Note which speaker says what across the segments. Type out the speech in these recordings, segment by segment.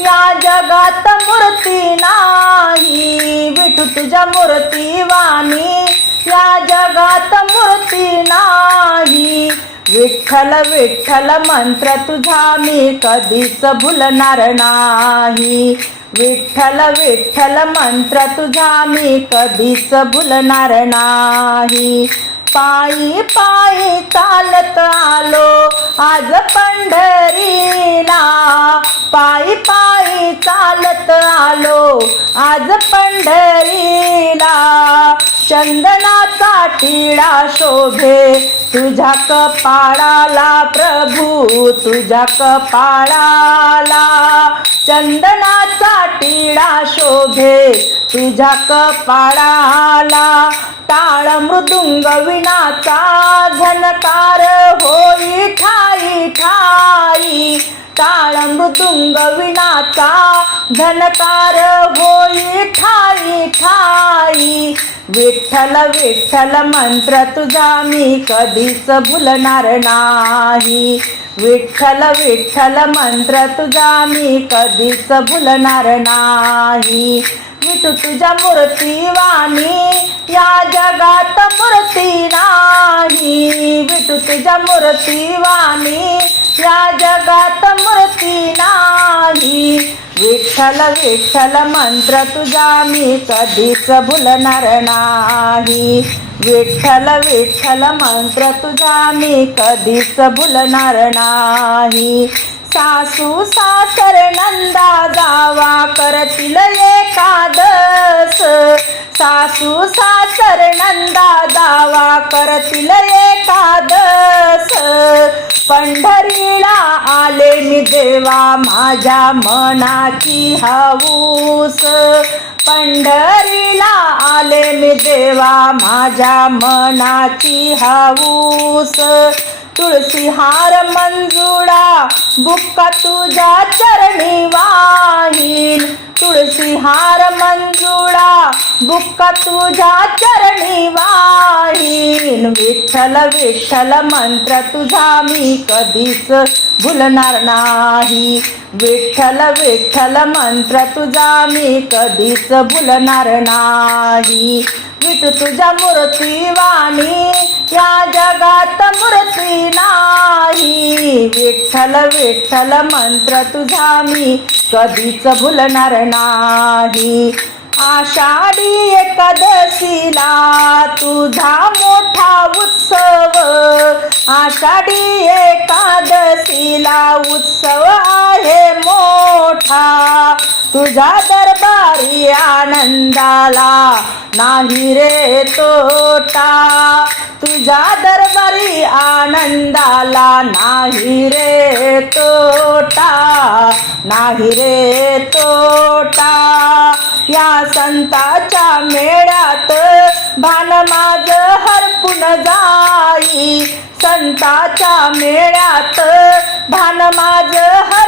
Speaker 1: या जगात मूर्ती नाही विठू तुझ्या मूर्ती वाणी. या जगात मूर्ती नाही विठ्ठल विठ्ठल मंत्र तुझा मी कधीच भुलणार नाही. विठ्ठल विठ्ठल मंत्र तुझा मी कधीच भुलणार नाही. पायी पायी चालत आलो आज पंढरीला. पायी पायी चालत आलो आज पंढरीला. चंदनाचा टिळा शोभे तुझ्या कपाळाला प्रभू तुझ्या कपाळाला. चंदनाचा टिळा शोभे तुझ्या कपाळाला. टाळ मृदुंग विणाचा झनकार होई था मृदुंग विणाचा धनकार होई ठाई ठाई. विठ्ठल विठ्ठल मंत्र तुझा मी कधीच भुलणार नाही. विठ्ठल विठ्ठल मंत्र तुझा मी कधीच भुलणार नाही. तू तुझ्या मूर्ती वाणी या जगात मूर्ती नाही. विठू तुझ्या मूर्ती वाणी या जगात मूर्ती नाही. विठ्ठल विठ्ठल मंत्र तुझा मी कधीच भुलणार नाही. विठ्ठल विठ्ठल मंत्र तुझा मी कधीच भुलणार नाही. सासू सासर नंदा जावा करतील एकादस. सासू सासर नंदा दावा करतील एकादस. पंढरीला आले मी देवा माझ्या मनाची हाऊस. पंढरीला आले मी देवा माझ्या मनाची हाऊस. तुळशी हार मंजुळा बुक्का तुझ्या चरणी वाहील. तुळशी हार मंजुळा बुक्का तुझ्या चरणी वाहील. विठ्ठल विठ्ठल मंत्र तुझा मी कधीच भुलणार नाही. विठ्ठल विठ्ठल मंत्र तुझा मी कधीच भुलणार नाही. विठू तुझ्या मूर्ती वाणी या जगात मूर्ती नाही. विठ्ठल विठ्ठल मंत्र तुझा मी कधीच भुलणार नाही. आषाढी एकादशीला तुझा मोठा उत्सव. आषाढी एकादशीला उत्सव आहे मोठा. तुझा दरबारी आनंदाला नाही रे तोटा. तुझा दरबारी आनंदाला नाही रे तोटा. नाही रे तोटा. या संताच्या मेळ्यात भान माझ हरपून जाई. संताच्या मेळ्यात भान माझ हर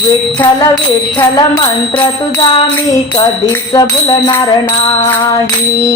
Speaker 1: विठ्ठल विठ्ठल मंत्र तुझा मी कधीच भुलणार नाही.